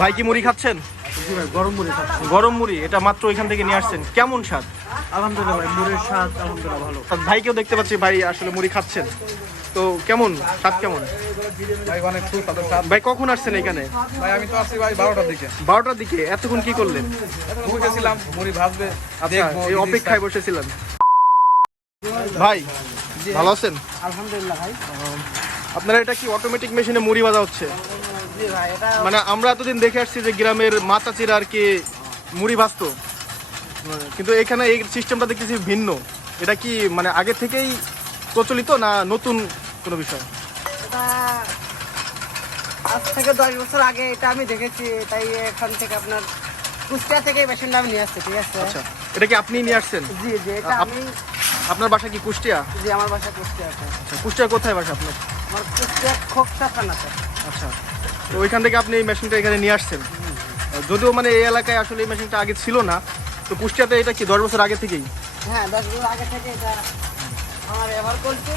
ভাই কি মুড়ি খাচ্ছেন? গরম মুড়ি খাচ্ছি। গরম মুড়ি, এটা মাত্র এখান থেকে নিয়ে আসছেন, কেমন স্বাদ? আলহামদুলিল্লাহ ভাই, মুড়ির স্বাদ আলহামদুলিল্লাহ ভালো। ভাইকেও দেখতে পাচ্ছি ভাই আসলে মুড়ি খাচ্ছেন, তো কেমন স্বাদ কেমন? ভাই অনেক সুস্বাদু স্বাদ। ভাই কখন আসছেন এখানে? ভাই আমি তো আসছি ভাই 12টার দিকে। 12টার দিকে? এতক্ষণ কি করলেন? বসেছিলাম মুড়ি ভাজবে, আচ্ছা, এই অপেক্ষায় বসেছিলেন। ভাই ভালো আছেন? আলহামদুলিল্লাহ ভাই। আপনারা এটা কি অটোমেটিক মেশিনে মুড়ি ভাজা হচ্ছে? জি ভাই, এটা মানে আমরা এতদিন দেখে আসছি যে গ্রামের মা চাচিরা আর কি মুড়ি ভাজতো, কিন্তু এখানে এই সিস্টেমটা দেখতেছি ভিন্ন। এটা কি মানে আগে থেকেই প্রচলিত না নতুন কোনো বিষয়? এটা আজ থেকে 10 বছর আগে এটা আমি দেখেছি, তাই এখান থেকে আপনার কুষ্টিয়া থেকে মেশিনটা আমি নিয়ে আসছি। ঠিক আছে। আচ্ছা, এটা কি আপনি নিয়ে আসছেন? জি জি, এটা আমি। আপনার বাসা কি কুষ্টিয়া? জি, আমার বাসা কুষ্টিয়াতে। আচ্ছা, কুষ্টিয়া কোথায় বাসা আপনার? আমার কুষ্টিয়া খোকসা থানাতে। আচ্ছা, তো ওইখান থেকে আপনি এই মেশিনটা এখানে নিয়ে আসছেন। যদিও মানে এই এলাকায় আসলে এই মেশিনটা আগে ছিল না, তো কুষ্টিয়াতে এটা কি 10 বছর আগে থেকেই? হ্যাঁ, 10 বছর আগে থেকে এটা আমার ব্যবহার করছি।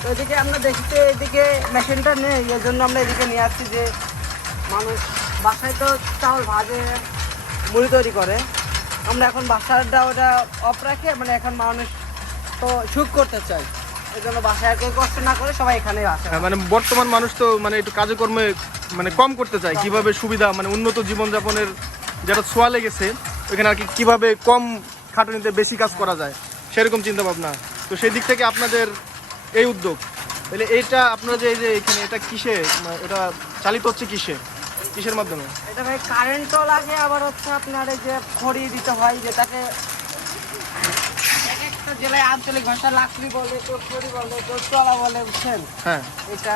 তো এদিকে আমরা দেখছি এদিকে মেশিনটা নেই, এই জন্য আমরা এদিকে নিয়ে আসছি যে মানুষ বাসায় তো চাউল ভাজে মুড়ি তৈরি করে। আমরা এখন বাসাটা ওটা অফ রাখি, মানে এখন মানুষ তো সুখ করতে চাই, এই জন্য বাসায় আর কেউ কষ্ট না করে সবাই এখানেই আসে। হ্যাঁ, মানে বর্তমান মানুষ তো মানে একটু কাজকর্মে মানে কম করতে চায়, কিভাবে সুবিধা মানে উন্নত জীবনযাপনের যেটা ছোঁয়া লেগেছে ওইখানে আর কি কিভাবে কম খাটুনিতে বেশি কাজ করা যায় সেরকম চিন্তা ভাবনা। তো সেই দিক থেকে আপনাদের এই উদ্যোগ, তাহলে এইটা আপনারা যে এই যে এখানে এটা কিসে, এটা চালিত হচ্ছে কিসের মাধ্যমে? এটা ভাই কারেন্টও লাগে, আবার হচ্ছে আপনার এই যে খড়ি দিতে হয়, যেটাকে এক একটা জেলায় আঞ্চলিক ভাষা লাকড়ি বলে, তো খড়ি বলে, তো চলা বলে, বুঝছেন? হ্যাঁ, এটা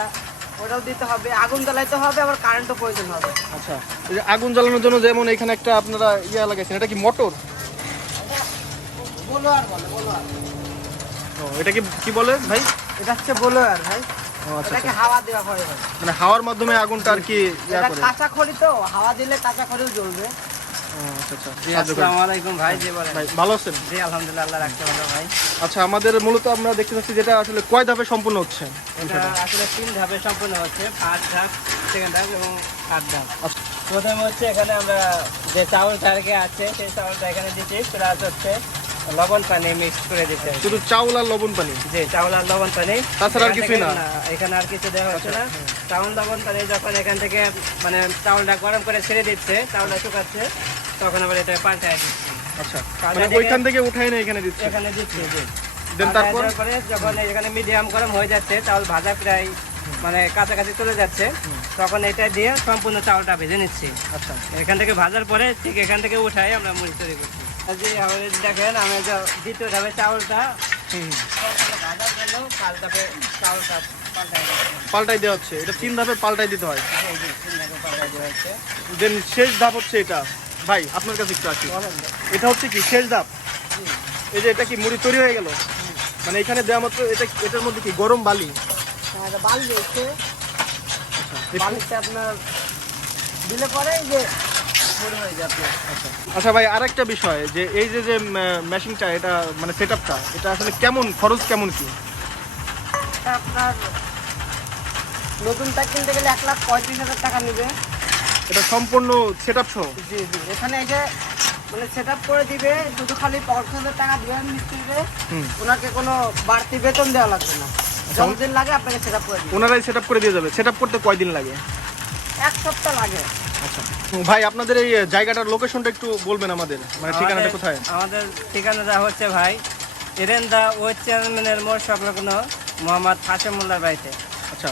ওটাও দিতে হবে, আগুন জ্বালাইতে হবে, আবার কারেন্টও প্রয়োজন হবে। আচ্ছা, এই যে আগুন জ্বালানোর জন্য যেমন এখানে একটা আপনারা লাগাইছেন, এটা কি মোটর? বলোয়ার বলে, বলোয়ার। ও, এটা কি বলে ভাই? এটা হচ্ছে বলোয়ার ভাই। ও আচ্ছা, এটাকে হাওয়া দেওয়া হয় ভাই। মানে হাওয়ার মাধ্যমে আগুনটা আর কি এটা করে। কাঁচা খড়ি তো, হাওয়া দিলে কাঁচা খড়িও জ্বলবে। ও আচ্ছা আচ্ছা, আসসালামু আলাইকুম ভাই, জি বলেন। ভাই ভালো আছেন? জি আলহামদুলিল্লাহ, আল্লাহ রাখতে ভালো ভাই। আচ্ছা, আমাদের মূলত আমরা দেখতে পাচ্ছি যেটা আসলে কয় ধাপে সম্পূর্ণ হচ্ছে? এটা আসলে 3 ধাপে সম্পূর্ণ হচ্ছে, ফার্স্ট ধাপ, সেকেন্ড ধাপ এবং থার্ড ধাপ। আচ্ছা। প্রথমে হচ্ছে এখানে আমরা যে চাউলটা আগে আছে সেই চাউলটা এখানে দিচ্ছি, প্লাস হচ্ছে লবণ পানি মিক্স করে দিতে হবে। শুধু চাউল আর লবণ পানি? জি, চাউল আর লবণ পানি, তাছাড়া আর কিছুই না? এখানে আর কিছু দেওয়া হচ্ছে না। চাউল লবণ পানি যখন এখান থেকে মানে চাউলটা গরম করে ছেড়ে দিচ্ছে, চাউলটা শুকাচ্ছে, তখন আবার এটা পাল্টায় দিচ্ছে। আচ্ছা, মানে ওইখান থেকে উঠাই না এখানে দিচ্ছে? এখানে দিচ্ছে, জি। দেন তারপর যখন এখানে মিডিয়াম গরম হয়ে যাচ্ছে, চাউল ভাজা প্রায় মানে কাছাকাছি চলে যাচ্ছে, তখন এটা দিয়ে সম্পূর্ণ চাউলটা ভেজে নিচ্ছি। আচ্ছা, এখান থেকে ভাজার পরে ঠিক এখান থেকে উঠাই আমরা মুড়ি তৈরি করছি। জি, আমাদের দেখেন আমি দ্বিতীয় ধাপে চাউলটা ভাজার জন্য চাউলটা পাল্টাই দেওয়া হচ্ছে। এটা 3 ধাপে পাল্টাই দিতে হয়। পাল্টাই দেওয়া হচ্ছে। দেন শেষ ধাপ হচ্ছে এটা। ভাই আপনার কাছে একটু আসি, এটা হচ্ছে কি শেষ ধাপ? এই যে এটা কি মুড়ি তৈরি হয়ে গেল, মানে এখানে দেওয়া মাত্র এটার মধ্যে কি গরম বালি? বালি হচ্ছে, আচ্ছা, বালিতে আপনার দিলে পরে এই যে মুড়ি হয়ে যায় আপনার। আচ্ছা ভাই, আরেকটা বিষয় যে এই যে মেশিনটা, এটা মানে সেটআপটা, এটা আসলে কেমন, খরচ কেমন কি? এটা আপনার নতুনটা কিনতে গেলে 1,35,000 টাকা নেবে। এটা সম্পূর্ণ সেটআপ সহ? জি জি, এখানে এসে মানে সেট আপ করে দিবে, শুধু খালি 5,000 টাকা দিবেন মিস্ত্রিকে, ওনাকে কোনো বাড়তি বেতন দেওয়া লাগবে না। যতদিন লাগে আপনাকে সেট আপ করে দিবে, ওনারাই সেটআপ করে দিয়ে যাবে। সেটআপ করতে কয়দিন লাগে? 1 সপ্তাহ লাগে। আচ্ছা ভাই, আপনাদের এই জায়গাটার লোকেশনটা একটু বলবেন আমাদের, মানে ঠিকানাটা কোথায়? আমাদের ঠিকানাটা হচ্ছে ভাই এরেন্দা ওয়েস্ট চেয়ারম্যানের মোড় সংলগ্ন মোহাম্মদ হাশেম মোল্লার বাড়িতে। আচ্ছা,